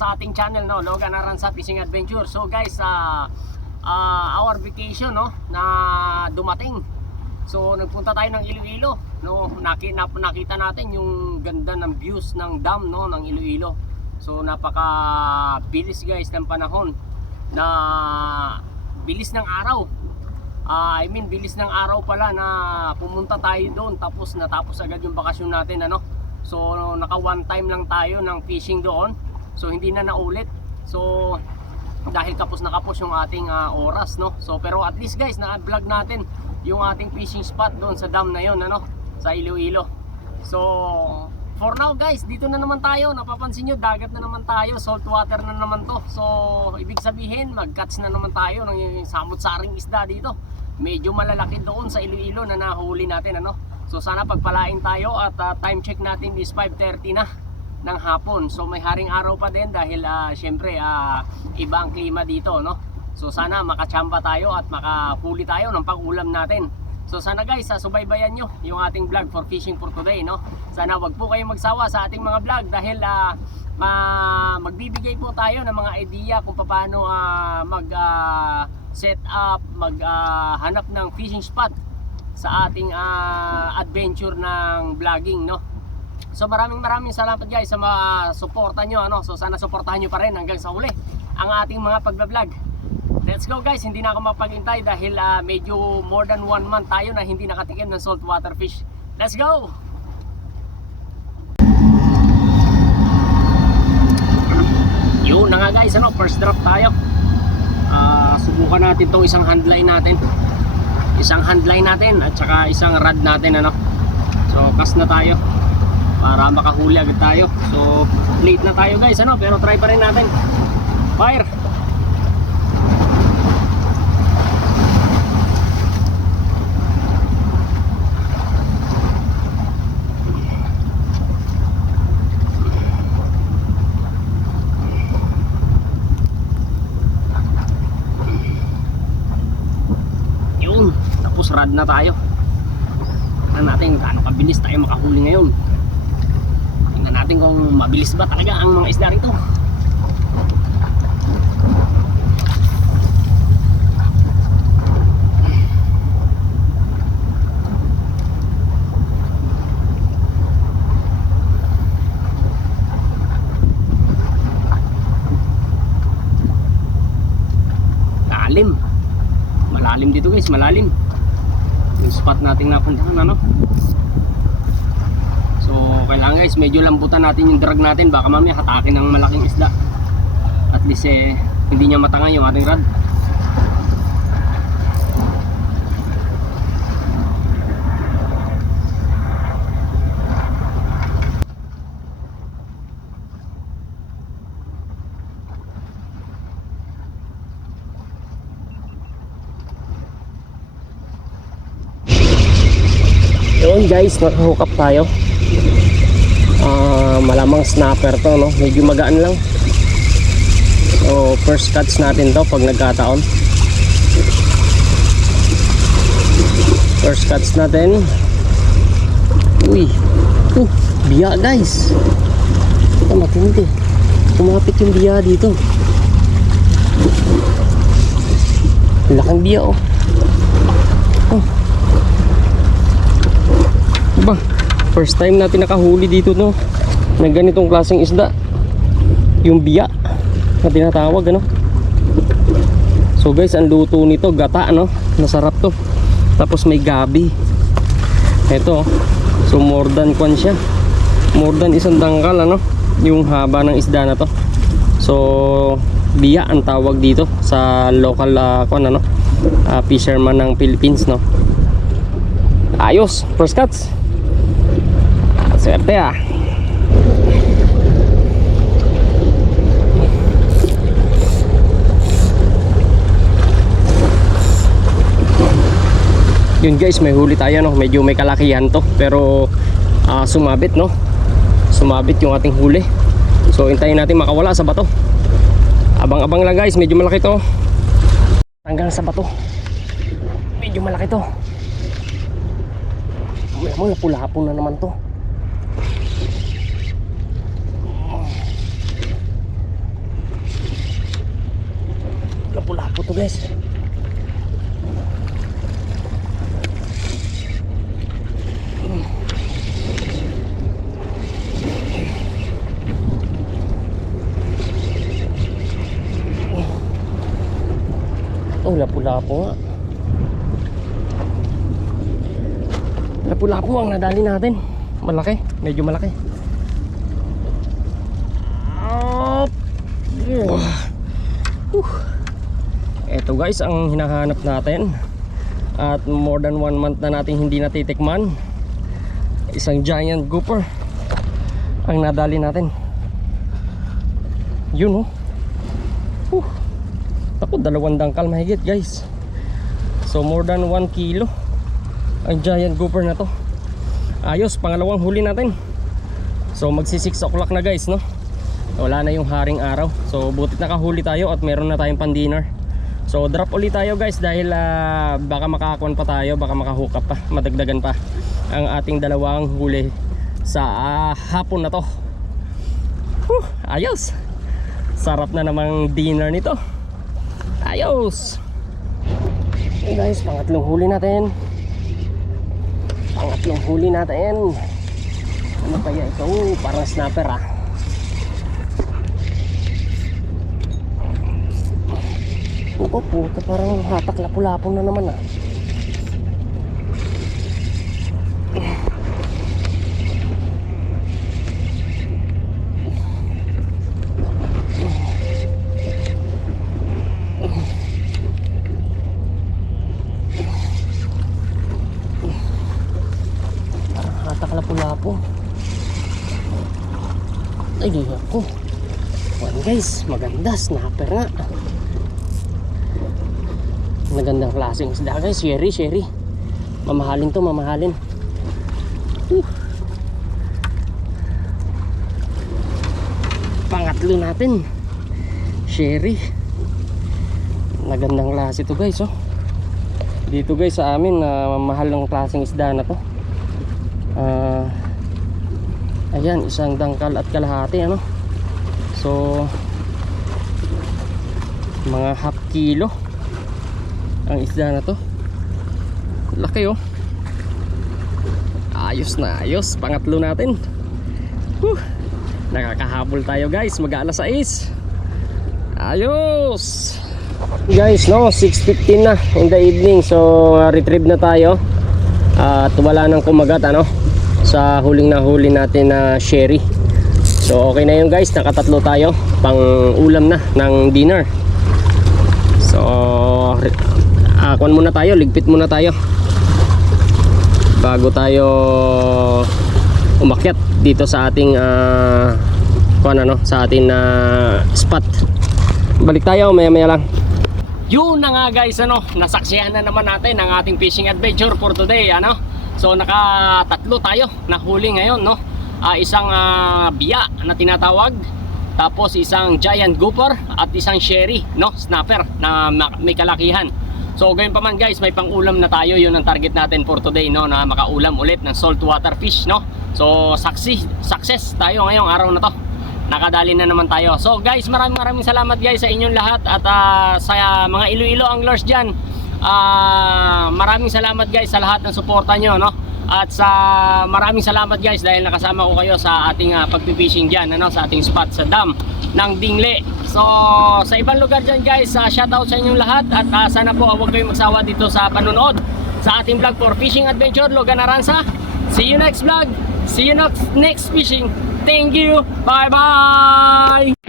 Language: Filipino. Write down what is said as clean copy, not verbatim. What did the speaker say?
sa ating channel, no, Logan Aranza Fishing Adventure. So guys, our vacation, no, na dumating. So nagpunta tayo ng Iloilo, no. Nakita natin yung ganda ng views ng dam, no, ng Iloilo. So napaka bilis guys ng panahon, na bilis ng araw. Bilis ng araw pala na pumunta tayo doon, tapos natapos agad yung bakasyon natin, ano. So naka one time lang tayo ng fishing doon. So hindi na naulit. So dahil kapos na kapos yung ating oras, no. So pero at least guys, na-vlog natin yung ating fishing spot doon sa dam na yon, ano, sa Iloilo. So for now guys, dito na naman tayo. Napapansin nyo, dagat na naman tayo, salt water na naman to. So ibig sabihin, mag-catch na naman tayo ng samut-saring isda dito. Medyo malalaki doon sa Iloilo na nahuli natin, ano. So sana pagpalain tayo at time check natin is 5:30 na ng hapon. So may haring araw pa din dahil syempre iba ang klima dito, no. So sana makachamba tayo at makahuli tayo ng pang-ulam natin. So sana guys, subaybayan nyo yung ating vlog for fishing for today, no. Sana wag po kayong magsawa sa ating mga vlog dahil magbibigay po tayo ng mga idea kung paano mag set up, hanap ng fishing spot sa ating adventure ng vlogging, no. So maraming salamat guys sa suporta nyo, ano. So sana suportahan nyo pa rin hanggang sa huli ang ating mga pagbablog. Let's go guys, hindi na ako mapaghintay dahil medyo more than 1 month tayo na hindi nakatikim ng saltwater fish. Let's go! Yun na nga guys, ano, first drop tayo. Subukan natin tong isang handline natin. Isang handline natin at saka isang rod natin, ano. So cast na tayo para makahuli agad tayo. So late na tayo guys, ano, pero try pa rin natin. Fire! Yun, tapos rad na tayo. Tingnan natin gaano kabilis tayo makahuli ngayon. Tingnan natin kung mabilis ba talaga ang mga isda rito. Lalim. Malalim dito guys, malalim. Yung spot nating napuntahan, ano. So kailangan guys, medyo lambutan natin yung drag natin, baka mamaya hatakin ng malaking isda. At least hindi niya matangay yung ating rod. Yun guys, naka-hook up tayo. Malamang snapper to, no? Medyo magaan lang. So first catch natin to pag nagkataon. First catch natin. Uy, biya guys. Ito matindi. Kumapit yung biya dito. Laking biya, oh. Ba, first time natin nakahuli dito, no, ng ganitong klaseng isda, yung biya na tinatawag, ano. So guys, ang luto nito gata, ano, masarap to. Tapos may gabi. Ito, so more than kwan siya, more than isang dangkal, ano, yung haba ng isda na to. So biya ang tawag dito sa local kwan, ano, fisherman ng Philippines, no. Ayos, first catch. Swerte ah. Yun guys, may huli tayo, no. Medyo may kalakihan to, pero sumabit, no. Sumabit yung ating huli. So hintayin natin makawala sa bato. Abang-abang lang guys, medyo malaki to. Hanggang sa bato. Medyo malaki to. May pula-hapon na naman to. Lapulapo to guys. Oh, lapu-lapo nga. Lapu-lapo ang nadali natin. Malaki, medyo malaki. Eto guys ang hinahanap natin. At more than 1 month na natin hindi natitikman. Isang giant grouper ang nadali natin. Yun oh. Ako, 2 dangkal mahigit guys. So more than 1 kilo ang giant grouper na to. Ayos, pangalawang huli natin. So magsi 6 o'clock na guys, no? Wala na yung haring araw. So butit nakahuli tayo at meron na tayong pan dinner. So drop ulit tayo guys dahil baka makakuan pa tayo, baka makahook up pa, madagdagan pa ang ating dalawang huli sa hapon na to. Ayos. Sarap na namang dinner nito. Ayos. Okay guys, pangatlong huli natin. Pangatlong huli natin. Ano kaya ito? Parang snapper Oh puta, parang hatak lapu-lapo na naman hatak lapu-lapo. Ay di ako. Guys, maganda, snapper nga. Magandang klaseng isda guys, sherry. Mamahalin to, mamahalin. Pangatlo natin. Sherry. Magandang klase to guys, oh. Dito guys sa amin, mahal ng klaseng isda na to. Ayan, 1 dangkal at kalahati, ano. So mga half kilo ang isda na to. Laki oh. Ayos na ayos. Pangatlo natin. Nakakahabol tayo guys. Mag-aalas 6. Ayos guys, no, 6:15 na in the evening. So retrieve na tayo. At wala nang kumagat, ano, sa huling nahuli natin na sherry. So okay na yun guys. Nakatatlo tayo. Pang ulam na ng dinner. So kuan muna tayo, ligpit muna tayo bago tayo umakyat dito sa ating kuan, ano, sa ating spot. Balik tayo maya-maya lang. Yun na nga guys, ano, nasaksihan na naman natin ang ating fishing adventure for today, ano. So nakatatlo tayo na huli ngayon, no. Isang biya na tinatawag, tapos isang giant grouper at isang sherry, no, snapper na may kalakihan. So gayon pa man guys, may pang-ulam na tayo. Yun ang target natin for today, no, na makaulam ulit ng saltwater fish, no. So success tayo ngayong araw na to. Nakadali na naman tayo. So guys, maraming salamat guys sa inyong lahat. At sa mga Iloilo anglers dyan, maraming salamat guys sa lahat ng suporta nyo, no. At maraming salamat guys dahil nakasama ko kayo sa ating pagpipishing dyan, ano, sa ating spot sa dam ng Dingle. So sa ibang lugar dyan guys, shoutout sa inyong lahat. At sana po huwag kayong magsawa dito sa panonood sa ating vlog for Fishing Adventure Logan Aranza. See you next vlog. See you next fishing. Thank you. Bye bye.